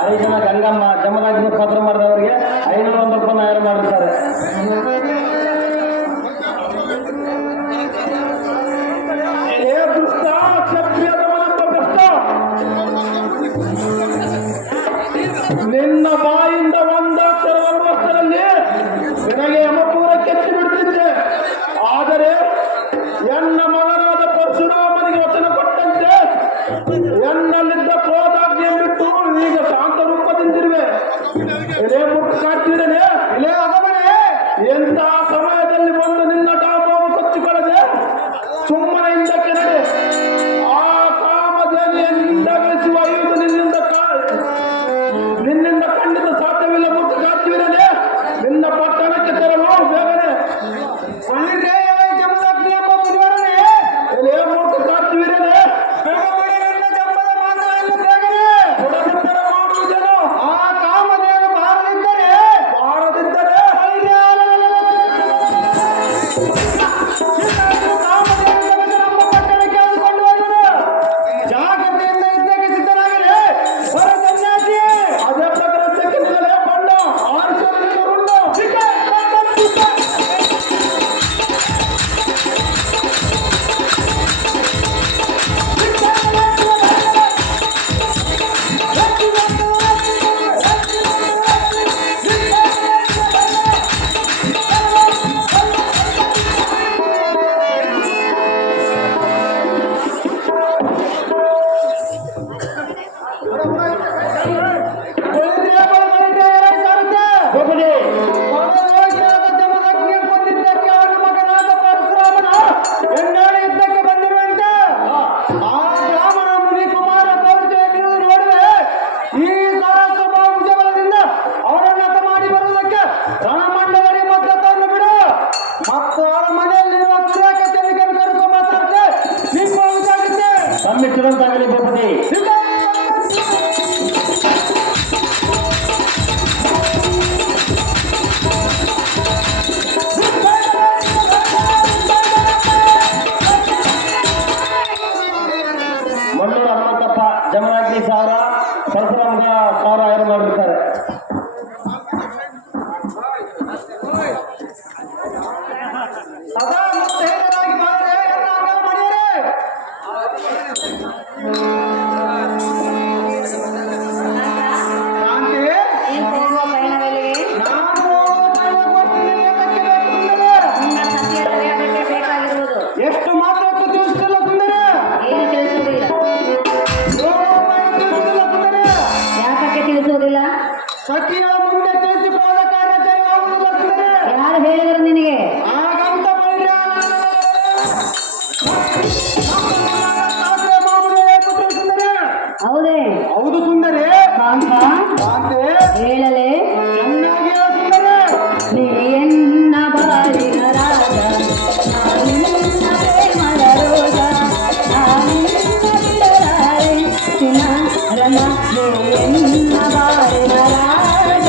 ಹರಿಜನ ಗಂಗಮ್ಮ ಜಮರಾಜ್ಯ ಪತ್ರ ಮಾಡಿದವರಿಗೆ 501 ರೂಪಾಯಿ ನ್ಯಾಯ ಮಾಡಿರ್ತಾರೆ. ನಿನ್ನ ಬಾಯಿಂದ ಒಂದಾಕ್ಷರ ಬರುವಷ್ಟರಲ್ಲಿ ನಿನಗೆ ಯಮಪೂರ ಕೆತ್ತಿ ಬಿಡ್ತಿದ್ದೆ. ಆದರೆ ಎನ್ನ ಮಗನಾದ ಪರಶುರಾಮನಿಗೆ ವಚನ ಕೊಟ್ಟಂತೆ ಎನ್ನಲ್ಲಿದ್ದ ಕ್ರೋಧಾಜ್ಞೆ ಬಿಟ್ಟು ಈಗ ಶಾಂತ ರೂಪದಿಂದಿರುವೆ. ಎಲೆ ಮುಟ್ಟು ಕಾಡ್ತಿದ್ದೇನೆ. ಎಲೆ ಅಗಮನೆ ಎಂತ ಸಮಯದಲ್ಲಿ ಬಂದು ನಿನ್ನ ಡಾಬಾವು ಕೊಚ್ಚಿಕೊಳ್ಳದೆ ಸುಮ್ಮನೆ ಹಿಂದಕ್ಕೆ ನಡೆ. ಆ ಕಾಮಧೇನಿಯಿಂದ ಗಳಿಸುವ ಇದು ನಿನ್ನಿಂದ ಖಂಡಿತ ಸಾಧ್ಯವಿಲ್ಲ. ಮುಟ್ಟು ಕಾಡ್ತಿದ್ದೇನೆ. ನಿನ್ನ ಪಟ್ಟಣಕ್ಕೆ ತೆರವು ಬೇಗನೆ. ಎಲೆ ಮುಟ್ಟು ಕಾಡ್ತಿದ್ದೇನೆ. ಸಮ್ಮಿಶ್ರಂತಾಗಲಿ ಭೂಪತಿ. ಮಣ್ಣೂರು ಹನುಮಂತಪ್ಪ ಜಮನಾಗ್ನಿ 1000, ಪರಶುರಾಮ 1000 ಮಾಡಿರ್ತಾರೆ. ಸದಾ ಮುತ್ತೈದರಾಗಿ ಬಂದರೆ ಎಷ್ಟು ಮಾತ್ರ ತಿಳಿಸುತ್ತಿಲ್ಲ ಸುಂದರ. ಯಾಕೆ ತಿಳಿಸುವುದಿಲ್ಲ? ಸಖಿಯ ಮುಂದೆ ತಿಳಿಸಿಕೊಳ್ಳದ ಕಾರ್ಯ ಯಾರು ಹೇಳಿದರು ನಿನಗೆ? ಹಾಗಂತ ಹೌದೇ? ಹೌದು ಸುಂದರಿ. ಹೇಳಲೇ ಚೆನ್ನಾಗಿ ಸುಂದರಿ. ನೀ ಎನ್ನ ಬಾಳಿನ ರಾಜ, ನಾನಿನ್ನ ಪ್ರೇಮದ ರೋಜ, ನಾನಿನ್ನ ಬಿಡಲಾರೆ ಚಿನ್ನ ರಮ, ನೀ ಎನ್ನ ಬಾಳಿನ ರಾಜ.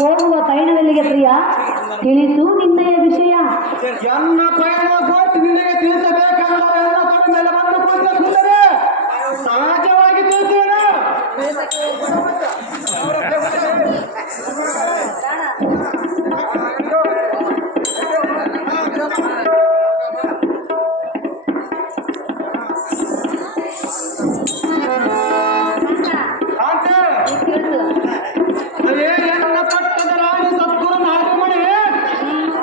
ಹೋಗುವ ಪಯಣವೆಲ್ಲಿಗೆ ಪ್ರಿಯ? ತಿಳಿಸು ನಿನ್ನಯ ವಿಷಯ. ಎನ್ನ ಪಯಣ ಕೊಟ್ಟು ನಿನಗೆ ತಿಳಿಸಬೇಕೆಂದರೆ ಎಲ್ಲ ತೊಡೆ ಮೇಲೆ ಬಂದು ಕೂತ ಸುಂದರಿ ಸಹಜವಾಗಿ ತಿಳಿಸುವೆನು. ನನ್ನ ಪಟ್ಟದ ರಾಣಿ ಸದ್ಗುರು ನಾಗಮಣಿ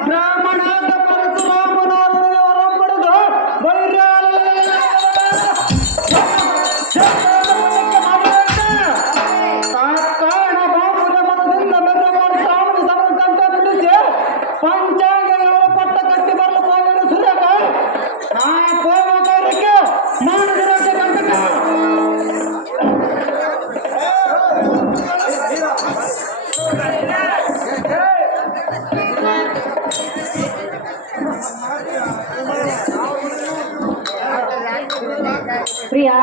ಬ್ರಾಹ್ಮಣಾದ ಪರಶುರಾಮನವರೊಡನೆ ಹೊರಪಡೆದು ಕಾರಣ ಬಾಪುನ ಮನದಿಂದ ಮೆಲ್ಲಮಾಡಿ ಶ್ರಾವಣ ಸಮಂತ ಬಿಡಿಸಿ ಪಂಚಾಂಗಗಳ ಪಟ್ಟ ಕಟ್ಟಿ ಬರಲು ಹೋಗಲು ಸುರೇಖ ನಾ ಹೋಗುವ ಕಾರ್ಯಕ್ಕೆ ನಾನು ದಿನಕ್ಕೆ ಕಂಟಕ. ಪ್ರಿಯಾ,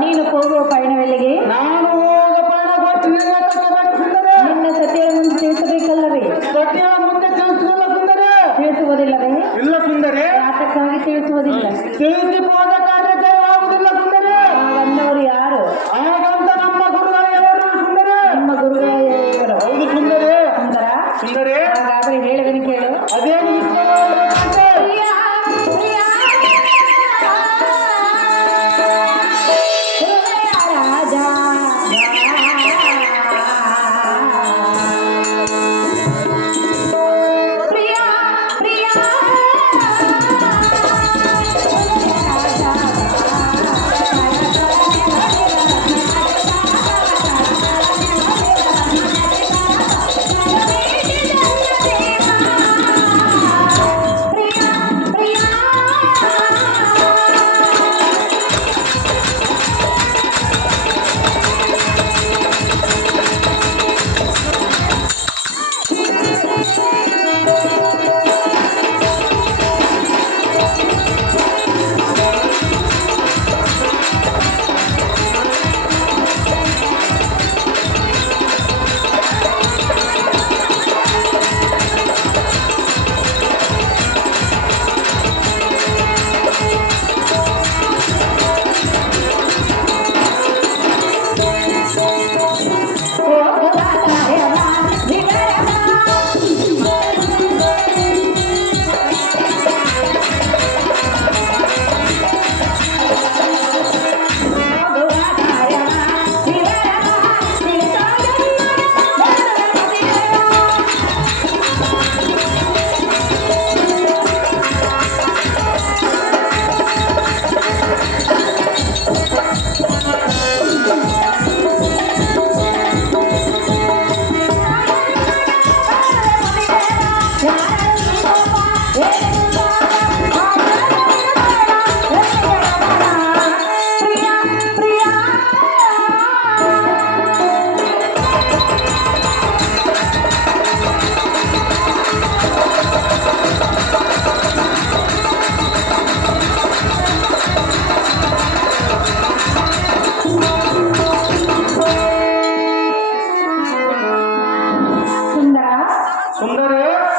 ನೀನು ಹೋಗುವ ಪಯಣವೆಲ್ಲಿಗೆ? ನಾನು ಹೋದ ಪಯಣ ಕೊಟ್ಟು ನಿನ್ನ ಸತಿಯ ಮುಂದೆ ತಿಳಿಸಬೇಕಲ್ಲವೇ? ಸತಿಯ ಮುಂದೆ ತಿಳಿಸುವುದಿಲ್ಲ ಸುಂದರಿ. ತಿಳಿಸುವುದಿಲ್ಲವೇ? ಇಲ್ಲ ಸುಂದರಿ. ಯಾತಕ್ಕಾಗಿ ತಿಳಿಸುವುದಿಲ್ಲ? ತಿಳಿಸಿపోದ ಕಾರ್ಯವಾಗುವುದಿಲ್ಲ ಸುಂದರಿ. ಹಾಗಂದವರು ಯಾರು? ಹಾಗಂತ ನಮ್ಮ ಗುರುಗಳು ಸುಂದರಿ. ನಿಮ್ಮ ಗುರುಗಳು? ಹೌದು ಸುಂದರಿ. ಸುಂದರ ಸುಂದರಿ, ಹಾಗಾದ್ರೆ ಹೇಳುವನು ಕೇಳು. ಅದೇನು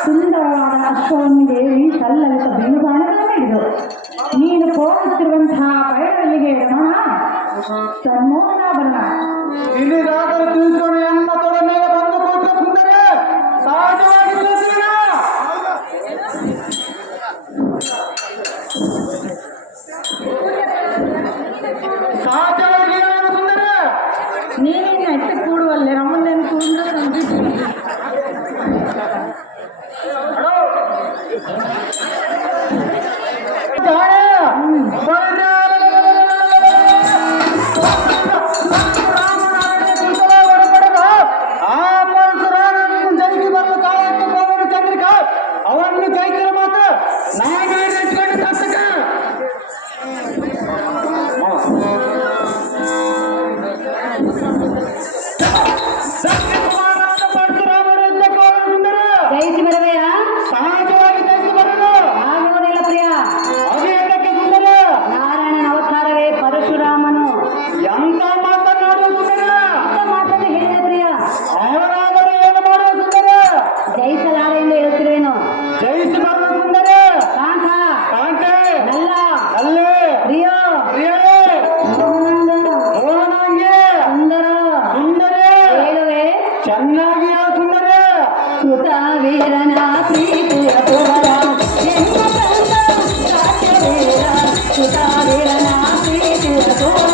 ಸುಂದರವಾದ ಅಶ್ವವನ್ನು ದೇವಿ ಸಲ್ಲಲಿತ ಬೆನ್ನುಗಾಣಗಳನ್ನು ಹಿಡಿದು ನೀನು ಹೋಗುತ್ತಿರುವಂತಹ ಪಯಣಗಳಿಗೆ ರಮಣ ಸನ್ಮೋಹನಾಭರಣ ಇಲ್ಲಿಗಾದರೂ ತಿಳಿಸೋಣ ಎನ್ನ ತೊಡೆ ಮೇಲೆ ಬಂದು ಕೊಟ್ಟ ಸುಂದರ ಸಹಜವಾಗಿ ತಿಳಿಸಿದ ಸಹಜವಾಗಿ ಸುಂದರ ನೀನೇನು ಎತ್ತ ಕೂಡುವಲ್ಲೇ ರಮಣ್ಣನ ಕೂಡಲು ವೀರನ ಪ್ರೀತಿಯ ಪುರ ಎನ್ನ ಕಂದ ರಾಜವೀರ ಸುತ ವೀರನ ಪ್ರೀತಿಯ ಪುರ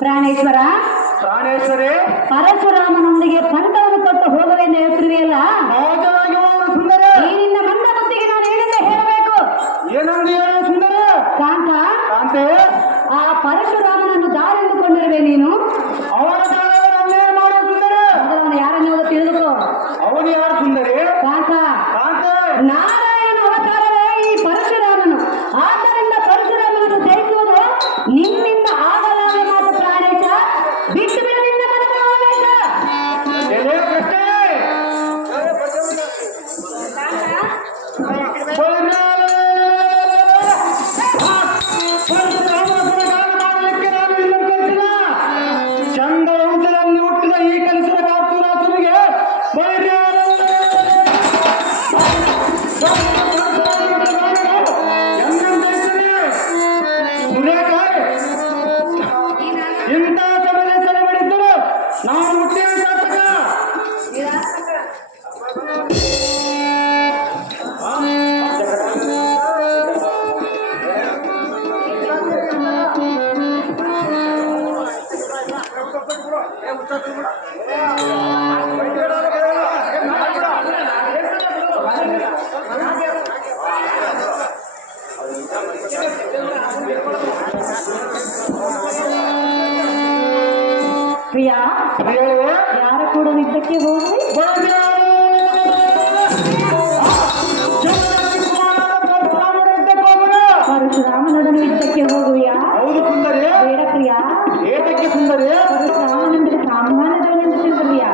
ಪ್ರಾಣೇಶ್ವರ ಪ್ರಾಣೇಶ್ವರಿ ಪರಶುರಾಮನೊಂದಿಗೆ ಪಂಟವನ್ನು ಕೊಟ್ಟು ಹೋಗುವೆಂದು ಹೇಳ್ತಿರುವೆಯಲ್ಲ ಸುಂದರ ಈ ನಿನ್ನ ಮಂದ ಬುದ್ಧಿಗೆ ನಾನು ಏನಂತ ಹೇಳಬೇಕು? ಏನಂದು ಹೇಳು ಸುಂದರ? ಕಾಂತ ಕಾಂತೆ ಆ ಪರಶುರಾಮನನ್ನು ದಾರೆಂದುಕೊಂಡಿರುವೆ ನೀನು. ಅವನ ದಾರನ್ನೇ ಮಾಡು ಸುಂದರ. ಅವನು ಯಾರನ್ನು ತಿಳಿದುಕೋ. ಅವನು ಯಾರು ಸುಂದರಿ? ಕಾಂತ ಕಾಂತೆ ನಾರಾಯಣ ಅವತಾರವೇ ಈ ಪರಶುರಾಮನು. ಆದ್ದರಿಂದ ಪರಶುರಾಮನನ್ನು ಜಯಿಸುವುದು ನಿನ್ನಿಂದ ಆಗಲಾದ ಮಾತು ಪ್ರಾಣೇಶ. ಬಿಟ್ಟು ಬಿಡು ನಿನ್ನ ಮನದ ಆವೇಶ. ಚಂದ ವಂಶದಲ್ಲಿ ಹುಟ್ಟಿದ ಈ ಕಲಿಸಿದ ಕಾರ್ತುರಾತನಿಗೆ ಇಂಥ ಸಭೆಯಲ್ಲಿ ಸೆಲೆಬಡಿದ್ದರು ನಾವು ಹುಟ್ಟಿದ ಶಾಸಕ ಪ್ರಿಯಾ ಯಾರ ಕೂಡ ಯುದ್ಧಕ್ಕೆ ಹೋಗಿ ಪರಶುರಾಮನೊಡನೆ ಯುದ್ಧಕ್ಕೆ ಹೋಗುವಿಯಾ? ಹೌದು ಸುಂದರಿ. ಬೇಡ ಪ್ರಿಯಾ. ಏತಕ್ಕೆ ಸುಂದರಿ? ಪರಶುರಾಮನೆಂದರೆ ಸಾಮಾನ್ಯದವನೆಂದು ತಿಳಿದಿರುವಿಯಾ?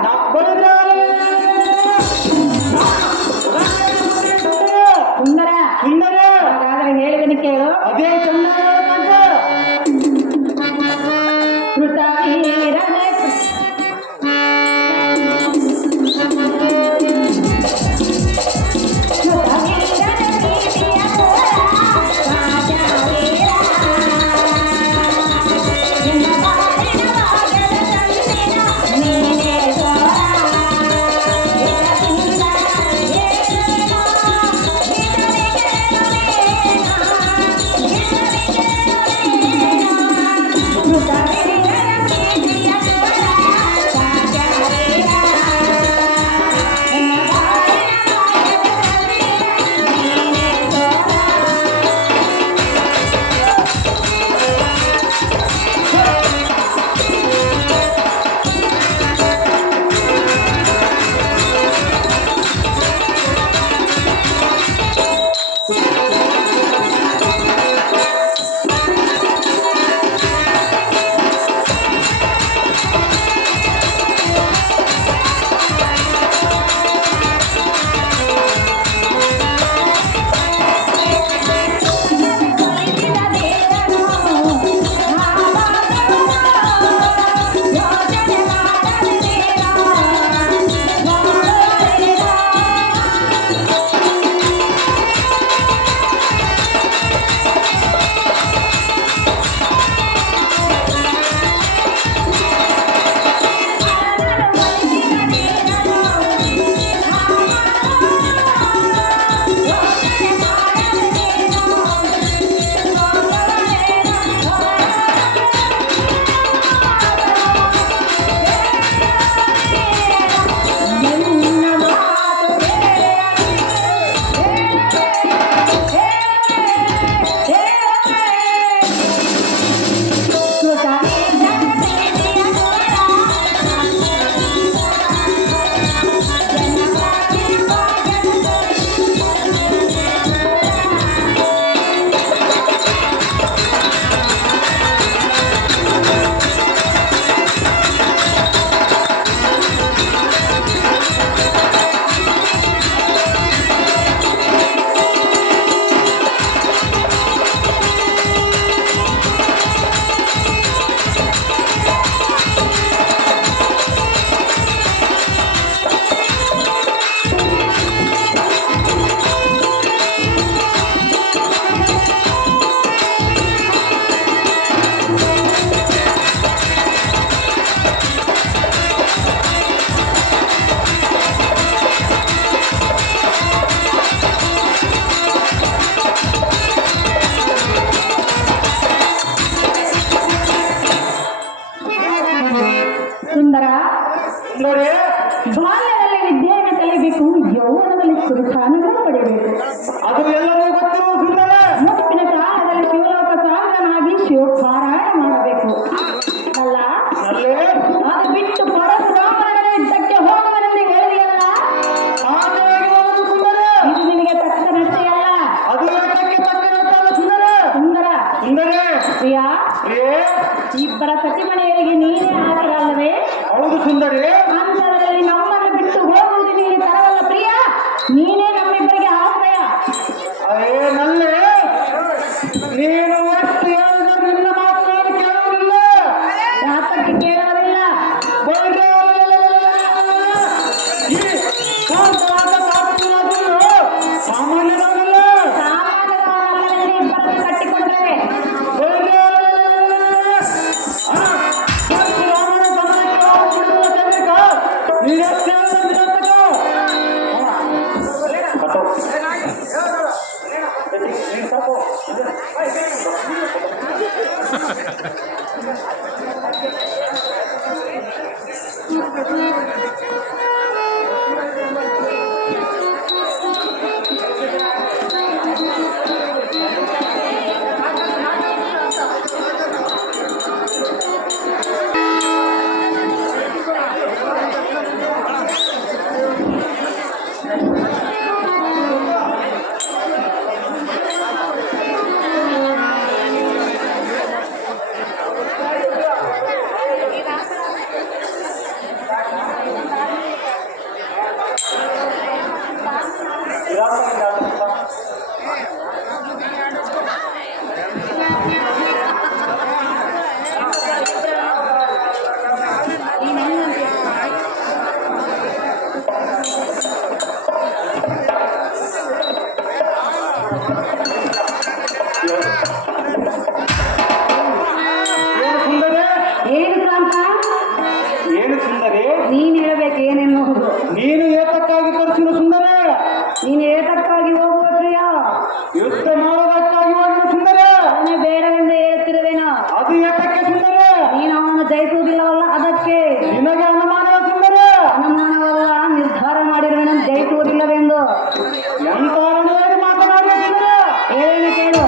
ಸುಂದರ ಸುಂದರ ಹಾಗಾದರೆ ಹೇಳಿದನು ಕೇಳು. ಅದೇ ಚೆನ್ನಾಗಿ ಕೃತ ಸುಂದರ, ನೋಡಿ ಬಾಲ್ಯದಲ್ಲಿ ವಿದ್ಯೆಯನ್ನು ಕಲಿಬೇಕು, ಯೌವನದಲ್ಲಿ ಸುಖಾನುಭವ ಪಡೆಯಬೇಕು. ಅದು ಎಲ್ಲರಿಗೂ ಗೊತ್ತಿರುವ ಸುಂದರ. ಮುಪ್ಪಿನ ಕಾಲದಲ್ಲಿ ಶಿವಲೋಕ ಸಾಧನಾಗಿ ಶಿವಪಾರಾಯಣ ಮಾಡಬೇಕು ಅಲ್ಲ. ಅಲ್ಲೇ ಅದು ಬಿಟ್ಟು ಪರಶುರಾಮನ ಯುದ್ಧಕ್ಕೆ ಹೋಗುವನೆಂದು ಹೇಳಿದೆಯಲ್ಲ, ಆನೆಯಾಗಿ ಹೋಗುವುದು ಸುಂದರ. ಇದು ನಿನಗೆ ತಕ್ಕ ನಷ್ಟೆಯಲ್ಲ. ಅದು ಏತಕ್ಕೆ ತಕ್ಕಂತಲ್ಲ ಸುಂದರ. ಸುಂದರ ಸುಂದರ ಪ್ರಿಯ, ಪ್ರಿಯೇ, ಇಬ್ಬರ ಸತಿಮನೆಯರಿಗೆ ನೀನೇ ಆಸರ ಅಲ್ಲವೇ? ಹೌದು ಸುಂದರಿ. ಅಂತರಲ್ಲಿ ನಮ್ಮನ್ನು ಬಿಟ್ಟು ಹೋಗುವುದು ನೀನು ತರವಲ್ಲ ಪ್ರಿಯ, ನೀನೇ ನಮ್ಮಿಬ್ಬರಿಗೆ ಆಶ್ರಯ. ನಲ್ಲೇ ನೀನು ಎಷ್ಟು ಹೇಳಿದರೂ ನಿನ್ನ ಮಾತು ನಾನು ಕೇಳುವುದಿಲ್ಲ. ಯಾತಕ್ಕೆ ಕೇಳುವುದಿಲ್ಲ? ಈ ಕಾಂತವಾದ ಕಾಪಿನಾದರೂ ಸಾಮಾನ್ಯದವನಲ್ಲ. ಸಾಮಾನ್ಯದವನಲ್ಲವೆಂದು ಇಬ್ಬರನ್ನು ಕಟ್ಟಿಕೊಂಡರೆ ರಾಮನ ಗಮನಕ್ಕೆ ಹೋಗುವುದಿಲ್ಲ ತೆಗೆದುಕೋ. ನೀನೆಷ್ಟು ಹೇಳಿದರೂ ನಿರಂತಕೋ. ಏನು ಸುಂದರಿ? ಏನು ಕ್ರಾಂತ? ಏನು ಸುಂದರಿ? ನೀನು ಹೇಳಬೇಕು ಏನೆನ್ನುವುದು. ನೀನು ಏತಕ್ಕಾಗಿ ಕರೆಸಿದ ಸುಂದರ? ನೀನು ಏತಕ್ಕಾಗಿ ಹೋಗುವ ಪ್ರಿಯ? ಯುದ್ಧ ಮಾಡೋದಕ್ಕಾಗಿ ಹೋಗಿದ ಸುಂದರ? ಅವನೇ ಬೇಡವೆಂದು ಹೇಳುತ್ತಿರುವೆನೋ. ಅದು ಏತಕ್ಕೆ ಸುಂದರ? ನೀನು ಅವನು ಜಯಿಸುವುದಿಲ್ಲವಲ್ಲ, ಅದಕ್ಕೆ. ನಿನಗೆ ಅನುಮಾನವ ಸುಂದರ? ಅನುಮಾನವಲ್ಲ, ನಿರ್ಧಾರ ಮಾಡಿರುವೆನು ಜಯಿಸುವುದಿಲ್ಲವೆಂದು. ಎಂತ ಅರಣ್ಯವಾಗಿ ಮಾತನಾಡಿದ ಸುಂದರ? ಏನು ಕೇಳು.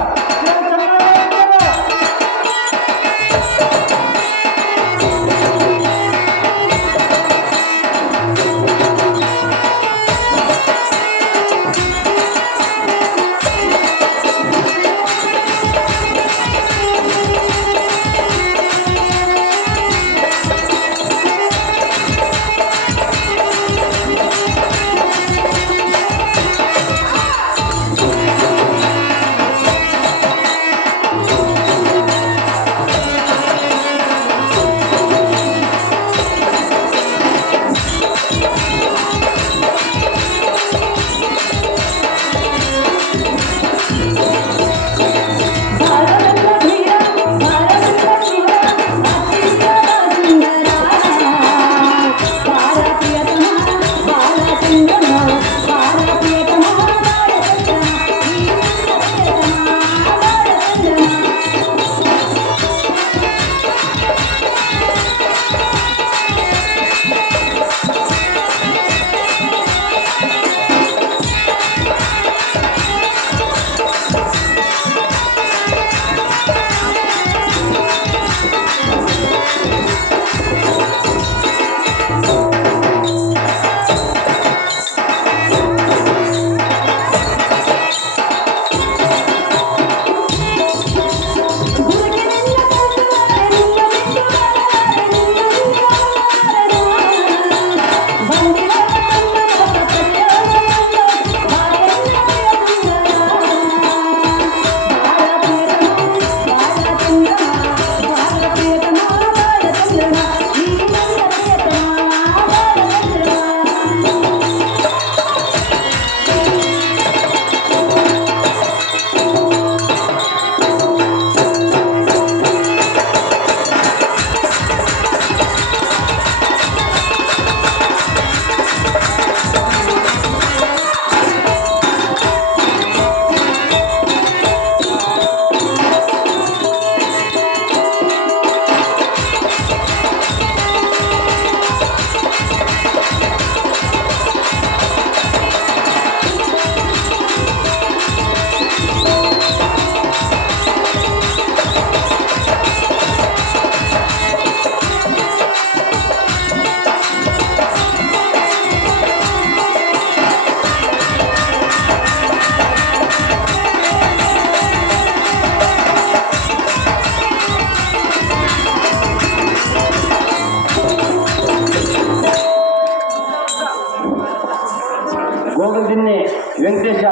ಗೋಗುಲ್ದಿನ್ನಿ ವೆಂಕಟೇಶ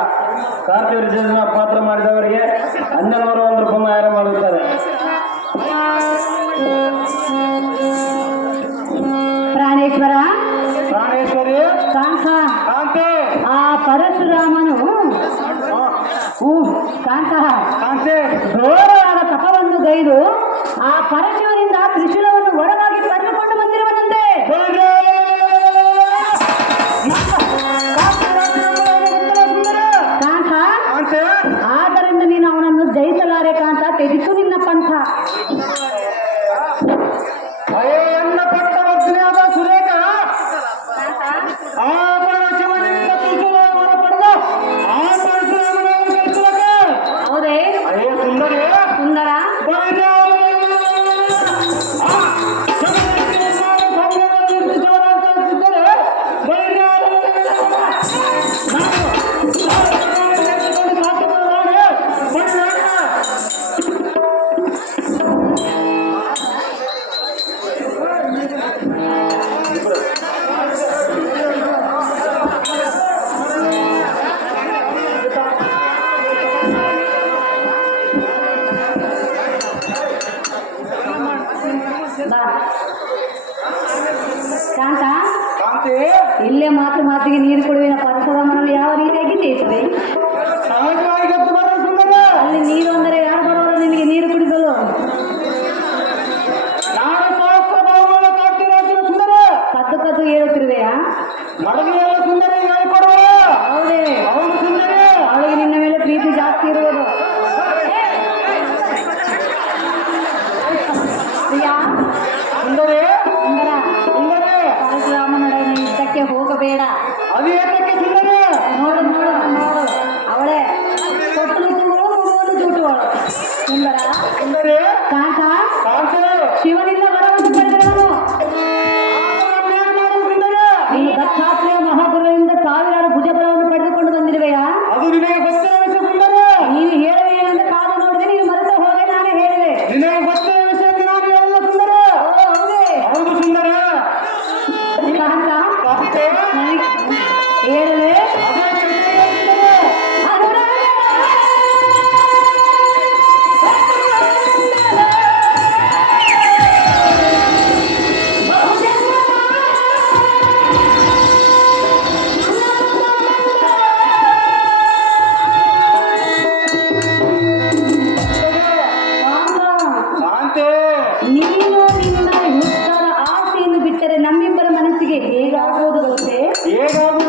ಕಾರ್ತಿಕ ಪಾತ್ರ ಮಾಡಿದವರಿಗೆ 1201 ರೂಪಾಯಿ ಮಾರಾಟ ಮಾಡುತ್ತಾರೆ. ಪ್ರಾಣೇಶ್ವರ ಪ್ರಾಣೇಶ್ವರಿ ಕಾಂತ ಕಾಂತೆ ಆ ಪರಶುರಾಮನು ಕಾಂತ ಕಾಂತೆ ಘೋರವಾದ ತಪವನ್ನು ಗೈದು ಆ ಪರಶುವನಿಂದ ತ್ರಿಶೂಲವನ್ನು ವರವಾಗಿ ಪಡೆದುಕೊಂಡು ಬಂದಿರುವನಂತೆ. ಕಾಂತ ಕಾಂತೆ ಆದ್ದರಿಂದ ನೀನು ಅವನನ್ನು ಜಯಿಸಲಾರೆ ಕಾಂತ, ತೆಗೆದು ನಿನ್ನ ಪಂಥ. ಅಯ್ಯನ್ನ ಪಟ್ಟ ವರ್ಧನೆಯಾದ ಸುರೇಖ ಆ ಪರಶಿವನಿಂದ ತ್ರಿಶೂಲವನ್ನು ಪಡೆದು ಆ ಪರಶುರಾಮನನ್ನು ಗೆಲ್ಲಿಸುವಾಗ ಹೌದೇ ಅಯ್ಯ ಸುಂದರಿ ಸುಂದರ ಬಾ ಕಾಂತ, ಕಾಂತೆ ಇಲ್ಲೇ ಮಾತಿಗೆ ನೀರು ಕೊಡುವಿನ ಪರಶುರಾಮನಲ್ಲಿ ಯಾವ ರೀತಿಯಾಗಿ ಜಯಿಸುವೆ? ಸಹಜವಾಗಿ ಗೊತ್ತು ಮಾಡೋ ಸುಂದರ ಅಲ್ಲಿ ನೀರು ಅಂದರೆ ಯಾರು ಬರೋರು ನಿನಗೆ ನೀರು ಕುಡಿಸಲು? ನಾನು ಸಹಸ್ರ ಭಾವಗಳ ಕಾಡ್ತಿರಾಜಿನ ಸುಂದರ ಕದ್ದು ಹೇಳುತ್ತಿರುವೆಯಾ? ಮಡದಿಯಲ್ಲ ಸುಂದರಿ ಹೇಳಿಕೊಡುವ ಹೌದೇ ಅವನು ಸುಂದರಿ ಅವಳಿಗೆ ನಿನ್ನ ಮೇಲೆ ಪ್ರೀತಿ ಜಾಸ್ತಿ ಇರುವುದು. ಪ್ರಿಯಾ ಸುಂದರಿ ಸುಂದರ, ಸುಂದರಿ ಪರಶುರಾಮನೊಡನೆ ಯುದ್ಧಕ್ಕೆ ಹೋಗಬೇಡ. ಅದು ಏನಕ್ಕೆ ಸುಂದರಿ ನೋಡು ಅವಳೇ ತೊಟ್ಟಲು ತುಂಬುವ ಮಗುವನ್ನು ಚೂಟುವಳು. ಸುಂದರ ಸುಂದರಿ ಕಾಂತ, ಕಾಂತೆ ಶಿವನಿಂದ ವರವನ್ನು ಪಡೆದವನು ಏನು ಮಾಡು ಸುಂದರಿ ನೀನು ದತ್ತಾತ್ರೇಯ ಮಹಾಗುರುವಿನಿಂದ ಸಾವಿರಾರು ಭುಜಬಲವನ್ನು ಪಡೆದುಕೊಂಡು ಬಂದಿರುವೆಯಾ? ಅದು ನಿನಗೆ ಗೊತ್ತಿರೋ ವಿಷಯ ಸುಂದರಿ ನೀನು ಹೇಳುವೆ ಏನಂತ ಕಾದು ನೋಡಿದೆ, ನೀನು ಮರೆತು ಹೋದೆ, ನಾನೇ ಹೇಳಿದೆ. ನಿನಗೆ ಗೊತ್ತಿರೋ ವಿಷಯಕ್ಕೆ ನಾನು ಹೇಳಲ್ಲ ಸುಂದರಿ ಹೌದೇ ಹೌದು ಸುಂದರಿ ಕಾಂತ, ಕಾಂತೆ ನನಗೆ ಹೇಳುವೆ ಅದೇ ಸುಂದರಿ ಕಾಂತೆ ನೀನು ನಿನ್ನ ಯುದ್ಧದ ಆಸೆಯನ್ನು ಬಿಟ್ಟರೆ ನಮ್ಮಿಬ್ಬರ ಮನಸ್ಸಿಗೆ ಹೇಗಾಗುವುದು ಗೊತ್ತೇ? ಹೇಗಾಗುವುದು